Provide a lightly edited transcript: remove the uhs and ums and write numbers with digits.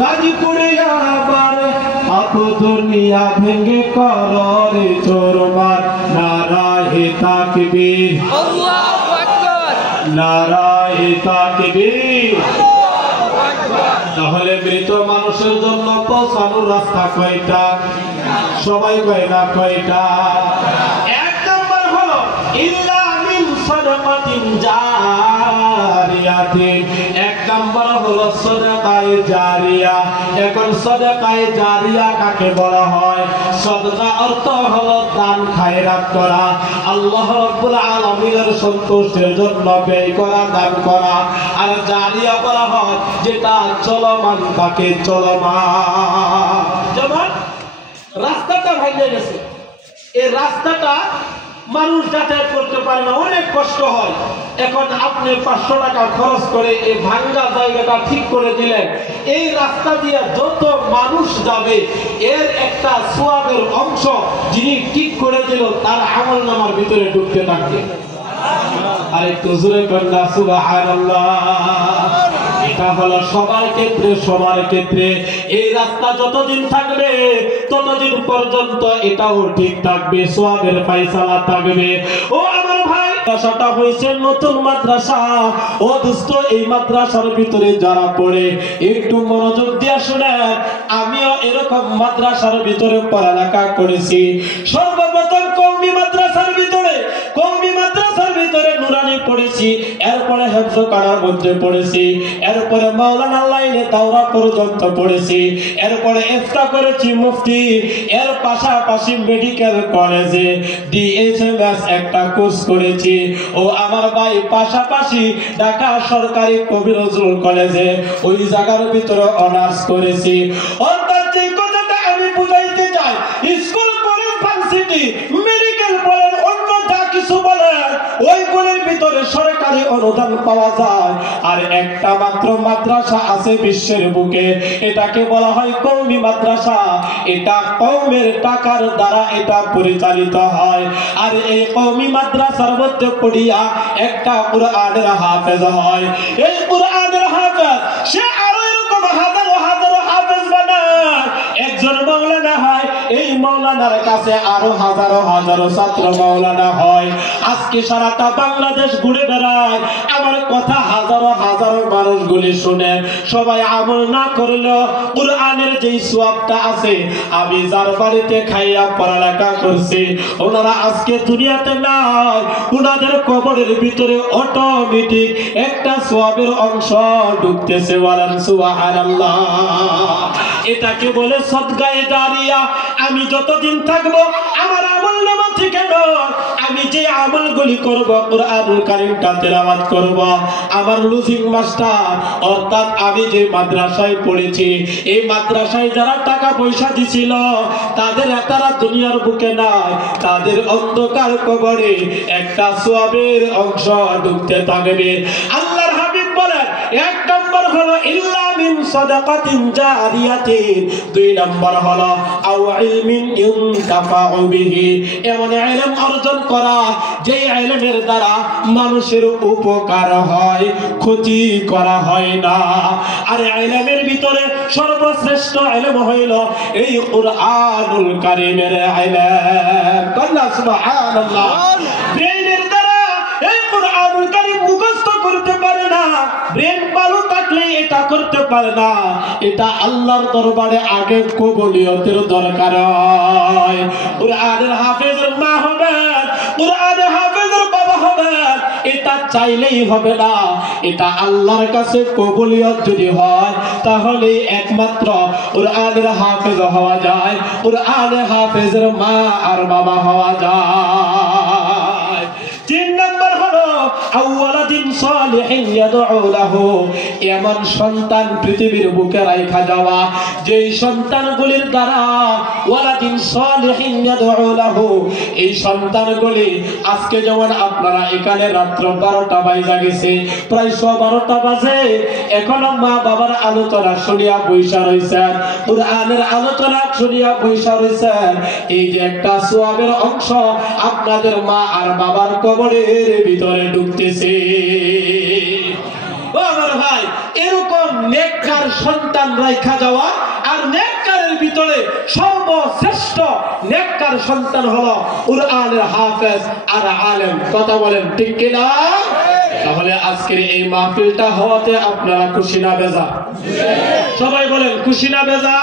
গাজীপুরে আবার আপ দুনিয়া ভেঙে কররে চোরমার নারায়ে তাকবীর আল্লাহু আকবার নারায়ে তাকবীর। তাহলে মৃত মানুষের জন্য পৌঁছানোর রাস্তা কয়টা? সবাই কয় না কয়টা? এক নম্বর হলো ইল্লা মিন সাদাকাতিন জারিয়াতিন। এক নম্বর হলো সাদাকায়ে জারিয়া। এখন সাদাকায়ে জারিয়া কাকে বলা হয়? সাদাকা অর্থ হলো দান খায়রাত করা, আল্লাহ রাব্বুল আলামিনের সন্তুষ্টির জন্য ব্যয় করা, দান করা। আর জারিয়া বলা হয় যেটা চলমান থাকে, চলমান। যেমন রাস্তাটা ভেঙে গেছে, এই রাস্তাটা মানুষ যাতায়াত করতে পারে না, অনেক কষ্ট হয়। এখন আপনি 500 টাকা খরচ করে এই ভাঙ্গা জায়গাটা ঠিক করে দিলেন। এই রাস্তা দিয়ে যত মানুষ যাবে এর একটা সওয়াবের অংশ যিনি ঠিক করে দিল তার আমলনামার ভিতরে ঢুকতে থাকবে। আর একটু জোরে কন্যা সুবহানাল্লাহ। এটা হলো সবার ক্ষেত্রে, সবার ক্ষেত্রে। এই রাস্তা যতদিন থাকবে ততদিন পর্যন্ত এটাও ঠিক থাকবে, সওয়াবের ফয়সালা থাকবে। ও আমার ভাই, মাদ্রাসাটা হয়েছে নতুন মাদ্রাসা। ও দোস্ত, এই মাদ্রাসার ভিতরে যারা পড়ে একটু মনোযোগ দিয়ে শুনে, আমিও এরকম মাদ্রাসার ভিতরে পড়ালেখা করেছি। সর্বপ্রথম কওমি মাদ্রাসার ভিতরে নুরানি পড়েছি, এরপরে হেফজ করার মধ্যে পড়েছি, এরপরে মাওলানা লাইনে দাওরা পর্যন্ত পড়েছি, এরপরে ইফতা করেছি মুফতি, এর পাশাপাশি মেডিকেল কলেজে ডিএসএমএস একটা কোর্স করেছি। ও আমার ভাই, পাশাপাশি ঢাকা সরকারি কবি নজরুল কলেজে ওই জায়গার ভিতরে অনার্স করেছি। অর্থাৎ যে কথাটা আমি বুঝাইতে চাই, স্কুল বলেন, ইউনিভার্সিটি, মেডিকেল বলেন, অন্য যা কিছু বলেন, ওইগুলোর ভিতরে সরকারি অনুদান পাওয়া যায়। আর একটা মাত্র মাদ্রাসা আছে বিশ্বের বুকে, এটাকে বলা হয় কওমি মাদ্রাসা। এটা কওমের টাকার দ্বারা এটা পরিচালিত হয়। আর এই কওমি মাদ্রাসার মধ্যে পড়িয়া একটা কুরআনের হাফেজ হয়। এই কুরআনের হাফেজ সে আরো এরকম হাজারো হাজারো হাফেজ বানায়। একজন মাওলানা হয়, এই মাওলানার কাছে আরো হাজারো হাজারো ছাত্র মাওলানা হয়। আজকে সারাটা বাংলাদেশ ঘুরে বেড়ায়, আমার কথা হাজারো হাজারো মানুষগুলি শুনে। সবাই আমল না করলেও কুরআনের যেই সওয়াবটা আছে, আমি যার বাড়িতে খাইয়া পড়ালেখা করছি, ওনারা আজকে দুনিয়াতে নাই, ওনাদের কবরের ভিতরে অটোমেটিক একটা সওয়াবের অংশ ঢুকতেছে। বলেন সুবহানাল্লাহ। এটাকে বলে সদকায়ে জারিয়া। আমি যতদিন থাকবো আমার আমলনামা থেকে নয়, আমি যে আমলগুলি করব, কুরআনুল কারীমটা তেলাওয়াত করব, আমার লুজিং মাস্টার অর্থাৎ আমি যে মাদ্রাসায় পড়েছি, এই মাদ্রাসায় যারা টাকা পয়সা দিছিল তারা দুনিয়ার বুকে নাই, তাদের অন্ধকার কবরে একটা সওয়াবের অংশ ঢুকতে থাকবে। আল্লাহর হাবিব বলেন, এক নম্বর হলো ইল্লা মিন সাদাকাতিন জারিয়াতিন, দুই নম্বর হলো আও ইলমিন ইনতাফাউ বিহি, এমন ইলম অর্জন করা যে ইলমের দ্বারা মানুষের উপকার হয়, ক্ষতি করা হয় না। আর ইলমের ভিতরে সর্বশ্রেষ্ঠ ইলম হইল এই কুরআনুল কারীমের ইলম। আল্লাহ সুবহানাল্লাহ। ব্রেনের দ্বারা এই কুরআনুল কারীম মুখস্থ করতে পারে না, ব্রেন ভালো থাকলে এটা করতে পারে না। এটা আল্লাহর দরবারে আগে কবুলিয়তের দরকার হয়। কুরআনের হাফেজের মা হবেন, কুরআনের হাফেজের বাবা হবেন, এটা চাইলেই হবে না। এটা আল্লাহর কাছে কবুলিয়ত যদি হয় তাহলে একমাত্র কুরআনের হাফেজ হওয়া যায়, কুরআনের হাফেজের মা আর বাবা হওয়া যায়। তিন নম্বর হলো আওয়ালাদিন সালিহিন ইয়াদউ লাহু, এমন সন্তান পৃথিবীর বুকে রাখা যাওয়া যেই সন্তানগুলির দ্বারা ওয়ালাদিন সালিহিন ইয়াদউ লাহু, এই সন্তানগুলি আজকে যেমন আপনারা এখানে রাত্র 12টা বাজে গেছে, প্রায় 12টা বাজে, এখনো মা বাবার আলোচনা শুনিয়া বইসা রইছেন, কুরআনের আলোচনা শুনিয়া বইসা রইছেন। এই যে একটা সওয়াবের অংশ আপনাদের মা আর বাবার কবরের ভিতরে ঢুকতেছে। ও আমার ভাই, এরকম এরকম নেককার সন্তান রাইখা যাওয়া। আর নেককারের ভিতরে সর্বশ্রেষ্ঠ নেককার সন্তান হলো কুরআনের হাফেজ আর আলেম। কথা বলেন ঠিক কিনা? তাহলে আজকের এই মাহফিলটা হওয়াতে আপনারা খুশি না বেজা? সবাই বলেন খুশি না বেজা?